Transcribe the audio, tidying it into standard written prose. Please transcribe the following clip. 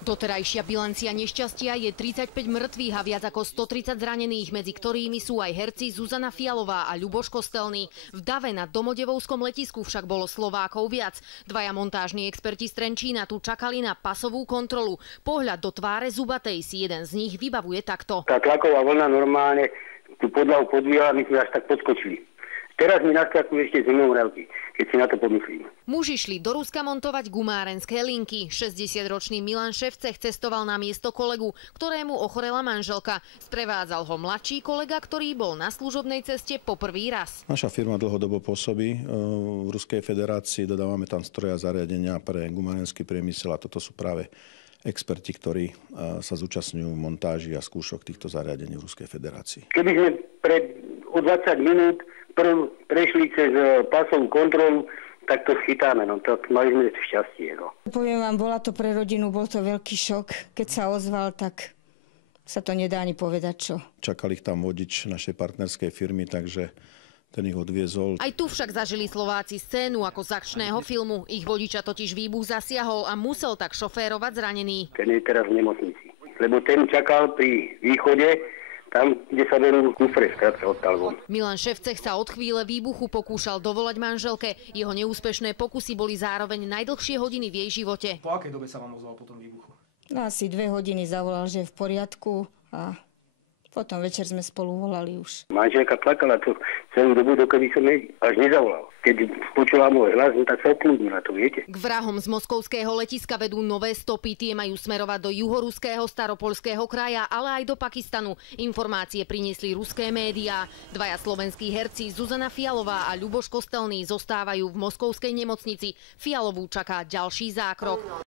Doterajšia bilancia nešťastia je 35 mŕtvych a viac ako 130 zranených, medzi ktorými sú aj herci Zuzana Fialová a Ľuboš Kostelný. V dave na Domodevovskom letisku však bolo Slovákov viac. Dvaja montážni experti z Trenčína tu čakali na pasovú kontrolu. Pohľad do tváre zubatej si jeden z nich vybavuje takto. Tá tlaková vlna normálne tú podlahu podvíjala, my sme až tak podskočili. Teraz mi naskakujú ešte zimomriavky, keď si na to pomyslím. Muži šli do Ruska montovať gumárenské linky. 60-ročný Milan Ševcech cestoval na miesto kolegu, ktorému ochorela manželka. Sprevádzal ho mladší kolega, ktorý bol na služobnej ceste poprvý raz. Naša firma dlhodobo pôsobí v Ruskej federácii, dodávame tam stroje a zariadenia pre gumárenský priemysel a toto sú práve experti, ktorí sa zúčastňujú montáži a skúšok týchto zariadení v Ruskej federácii. Keby sme o 20 minút prešli cez pásovú kontrolu, tak to schytáme. No, tak mali sme šťastie. No. Poviem vám, bola to pre rodinu, bol to veľký šok. Keď sa ozval, tak sa to nedá ani povedať čo. Čakal ich tam vodič našej partnerskej firmy, takže ten ich odviezol. Aj tu však zažili Slováci scénu ako z akčného filmu. Ich vodiča totiž výbuch zasiahol a musel tak šoférovať zranený. Ten je teraz v nemocnici, lebo ten čakal pri východe, tam, kde sa berú kufre, skrátka od talvom. Milan Ševcech sa od chvíle výbuchu pokúšal dovolať manželke. Jeho neúspešné pokusy boli zároveň najdlhšie hodiny v jej živote. Po akej dobe sa vám ozval po tom výbuchu? No, asi 2 hodiny zavolal, že je v poriadku a potom večer sme spolu volali už. Manželka plakala to celú dobu, dokedy som jej až nezavolal. Keď počula môj hlas, tak sa okľudnila, to viete. K vrahom z moskovského letiska vedú nové stopy. Tie majú smerovať do juhoruského staropolského kraja, ale aj do Pakistanu. Informácie priniesli ruské médiá. Dvaja slovenskí herci Zuzana Fialová a Ľuboš Kostelný zostávajú v moskovskej nemocnici. Fialovú čaká ďalší zákrok.